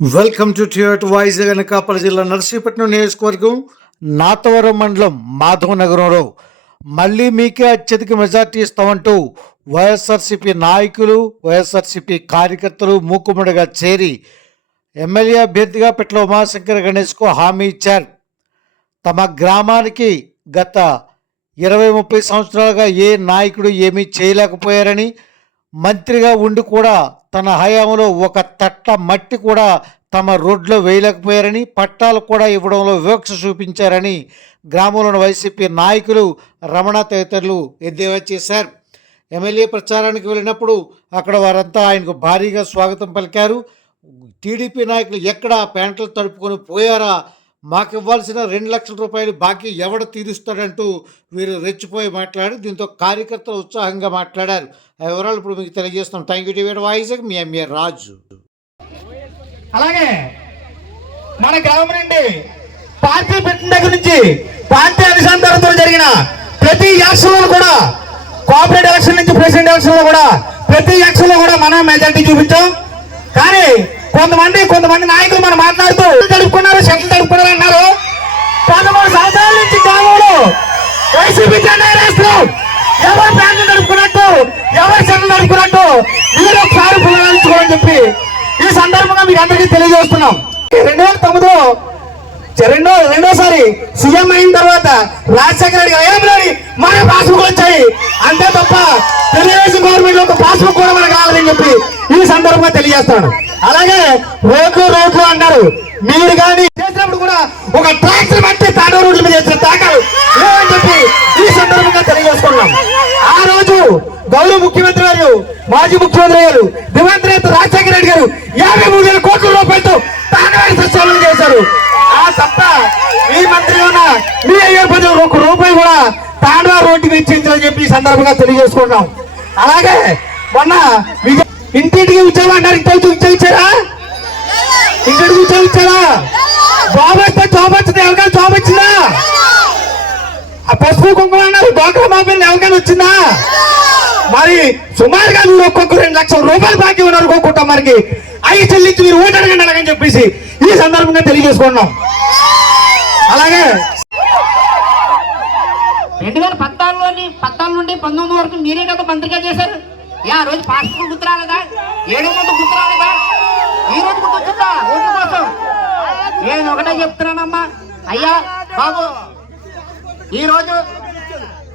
Welcome to థియేట్ వైజాగ్ అనకాపల్లి జిల్లా నర్సీపట్నం నియోజకవర్గం నాతవరం మండలం మాధవ నగరంలో. మళ్ళీ మీకే అత్యధిక మెజార్టీ ఇస్తామంటూ వైఎస్ఆర్సీపీ నాయకులు వైఎస్ఆర్సీపీ కార్యకర్తలు మూకుమ్మడిగా చేరి ఎమ్మెల్యే అభ్యర్థిగా పెట్ల ఉమాశంకర్ గణేష్కు హామీ ఇచ్చారు. తమ గ్రామానికి గత ఇరవై ముప్పై సంవత్సరాలుగా ఏ నాయకుడు ఏమీ చేయలేకపోయారని మంత్రిగా ఉండి కూడా తన హయాంలో ఒక తట్ట మట్టి కూడా తమ రోడ్లో వేయలేకపోయారని పట్టాలు కూడా ఇవ్వడంలో వివక్ష చూపించారని గ్రామంలోని వైసీపీ నాయకులు రమణ తదితరులు ఎద్దేవా చేశారు. ఎమ్మెల్యే ప్రచారానికి వెళ్ళినప్పుడు అక్కడ వారంతా ఆయనకు భారీగా స్వాగతం పలికారు. టీడీపీ నాయకులు ఎక్కడ ప్యాంట్లు తడుపుకొని పోయారా? మాకు ఇవ్వాల్సిన రెండు లక్షల రూపాయలు బాకీ ఎవడు తీరుస్తాడంటూ వీరు రెచ్చిపోయి మాట్లాడి దీంతో కార్యకర్తలు ఉత్సాహంగా మాట్లాడారు. ఆ వివరాలు ఇప్పుడు మీకు తెలియజేస్తాం థ్యాంక్ యూ టీవీ వాయిస్ మీ ఎంఏ రాజు. అలాగే మన గ్రామం నుండి పార్టీ పెట్టిన దగ్గర నుంచి పార్టీ అనుసంధానంతో జరిగిన ప్రతి ఎలక్షన్ కూడా కోఆపరేటివ్ ఎలక్షన్ నుంచి ప్రెసిడెంట్ ఎలక్షన్లో కూడా ప్రతి ఎలక్షన్లో కూడా మనం మెజార్టీ చూపించాం. కానీ కొంతమంది కొంతమంది నాయకులు మనం మాట్లాడుతూ తడుపుకున్నారు సెటిల్ తడుపుకున్నారు అన్నారు పదమూడు సంవత్సరాల నుంచి గ్రామంలో వైసీపీ జెండా వేస్తున్నాం. ఎవరు బ్యాంకు నడుపుకున్నట్టు ఎవరు సెటిల్ నడుపుకున్నట్టు మీరు ఒకసారి పునరాలించుకోమని చెప్పి ఈ సందర్భంగా మీకు అందరికీ తెలియజేస్తున్నాం. రెండు వేల తొమ్మిదిలో రెండో రెండోసారి సీఎం అయిన తర్వాత రాజశేఖర రెడ్డి గారు ఏమని మన పాస్బుక్ వచ్చాయి. అంతే తప్ప తెలుగుదేశం గవర్నమెంట్ ఒక పాస్బుక్ కూడా మనకు కావాలని చెప్పి ఈ సందర్భంగా తెలియజేస్తాను. అలాగే రోడ్లు రోడ్లు అన్నారు. మీరు కానీ చేసినప్పుడు కూడా ఒక ట్రాక్ బట్టి తాడో రోడ్ల మీద వచ్చిన తాకాలు లేవని చెప్పి ఈ సందర్భంగా తెలియజేసుకున్నాం. ఆ రోజు గౌరవ ముఖ్యమంత్రి గారు మాజీ ముఖ్యమంత్రి గారు దివంగత నేత రాజశేఖర రెడ్డి గారు యాభై మూడు వేల కోట్ల రూపాయలతో తానవారి సస్యాలను చేశారు. ఆ తప్ప ఈ మంత్రి ఉన్న మీ అయ్యే పది ఒక రూపాయి కూడా తాండవ రోడ్డు వెచ్చించాలని చెప్పి ఈ సందర్భంగా తెలియజేసుకుంటున్నాం అలాగే మొన్న ఇంటింటికి ఉద్యోగం అంటారు. ఇంటి ఉద్యోగం ఇచ్చారా? ఇంటికి ఉద్యోగం ఇచ్చారా? జాబ్ వస్తే ఎవరికైనా జాబ్ ఆ పసుపు కుంకుమ అన్నారు. డోక్రా మొబైల్ ఎవరికైనా వచ్చిందా? మరి సుమారుగా మీరు ఒక్కొక్క రెండు లక్షల రూపాయలు బాకీ ఉన్నారు ఒక్కొక్క మనకి అవి చెల్లించి మీరు ఓటు అడగండి అడగని చెప్పేసి ఈ సందర్భంగా తెలియజేసుకున్నాం అలాగే రెండు వేల పద్నాలుగులోని పద్నాలుగు నుండి పంతొమ్మిది వరకు మీరే కదా మంత్రిగా చేశారు. ఏ ఆ రోజు పాస్పోర్ట్ గుర్తు రాలేదా? ఏడు మంది గుర్తు రాలేదా ఈ రోజు గుర్తు వచ్చిందా ఓటు కోసం నేను ఒకటే చెప్తున్నానమ్మా. అయ్యా బాబు ఈ రోజు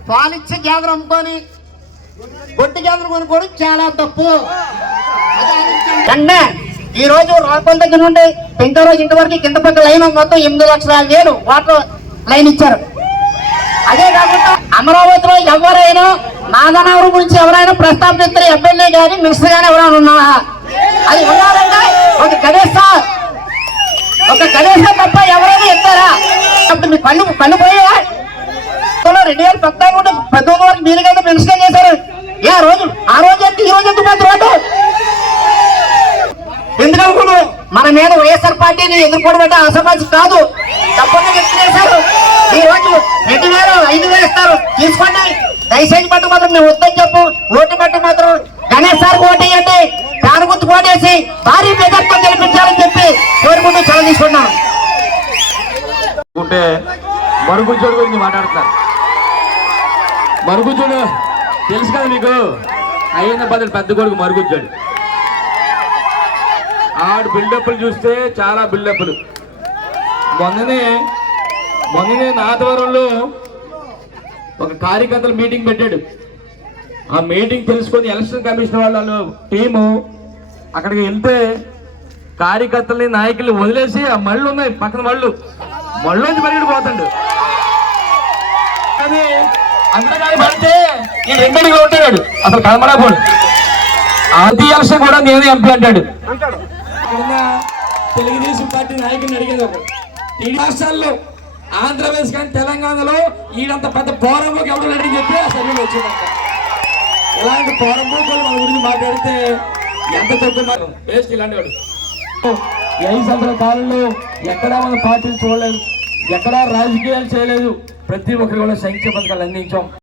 పాలిచ్చే గ్యాదర్ అమ్ముకొని గొడ్డు గ్యాదర్ కొనుక్కోవడం చాలా తప్పు. కన్నా ఈ రోజు రాపల్ దగ్గర నుండి పెంక రోజు ఇంటి వరకు కింద పక్క లైన్ మొత్తం ఎనిమిది లక్షల వేలు వాటర్ లైన్ ఇచ్చారు. అదే కాకుండా అమరావతిలో ఎవరైనా నాగనవరం గురించి ఎవరైనా ప్రస్తావిస్తారు ఎమ్మెల్యే కానీ మినిస్టర్ గాని ఎవరైనా ఉన్నారా? అది ఉన్నారంటే ఒక గణేష్ సార్ ఒక గణేష్ తప్ప ఎవరైనా ఎత్తారా అప్పుడు మీ కళ్ళు కళ్ళు పోయా రెండు. వేల పద్నాలుగు నుండి పంతొమ్మిది వరకు మీరు కదా మినిస్టర్ చేశారు. ఏ ఆ రోజు ఆ రోజు ఎంత ఈ రోజు ఎంత మంది వాడు ఎందుకనుకున్నావు మన మీద వైఎస్ఆర్ పార్టీని ఎదుర్కోవడం అంటే అసమాజం కాదు. తప్పకుండా వ్యక్తి చేశారు. ఈ రోజు రెండు వేలు ఐదు వేలు ఇస్తారు. తీసుకోండి. దయచేసి మట్టు మాత్రం మేము వద్దని చెప్పు. ఓటు పట్టు మాత్రం అంటే మరుగుజ్జుడు గురించి మాట్లాడుతున్నారు. మరుగుజ్జుడు తెలుసు కదా మీకు? అయ్యన్న బదులు పెద్ద కొడుకు మరుగుజ్జుడు ఆడు బిల్డప్లు చూస్తే చాలా బిల్డప్లు మొన్ననే మొన్ననే నాదవరంలో ఒక కార్యకర్తలు మీటింగ్ పెట్టాడు. ఆ మీటింగ్ తెలుసుకొని ఎలక్షన్ కమిషన్ వాళ్ళ టీము అక్కడికి వెళ్తే కార్యకర్తల్ని నాయకుల్ని వదిలేసి ఆ మళ్ళు ఉన్నాయి పక్కన వాళ్ళు మళ్ళీ పరిగెడి పోతాడు. కానీ అందరూ కానీ పడితే ఈ రెండింటిలో ఉంటాడు అసలు కనబడపోడు ఆది ఎలక్షన్ కూడా నేనే ఎంపీ అంటాడు. తెలుగుదేశం పార్టీ నాయకుడిని అడిగేది ఒక ఈ రాష్ట్రాల్లో ఆంధ్రప్రదేశ్ కానీ తెలంగాణలో ఈడంత పెద్ద పోరంబోకి ఎవరు అడిగి చెప్పి ఆ సర్వేలు వచ్చిందంట. ఇలాంటి పోరంబోకులు మన గురించి మాట్లాడితే ఎంత తక్కువ వేస్ట్ ఇలాంటి వాడు. ఐదు సంవత్సరాల కాలంలో ఎక్కడా మన పార్టీలు చూడలేదు. ఎక్కడా రాజకీయాలు చేయలేదు. ప్రతి ఒక్కరు కూడా సంక్షేమ పథకాలు అందించాం.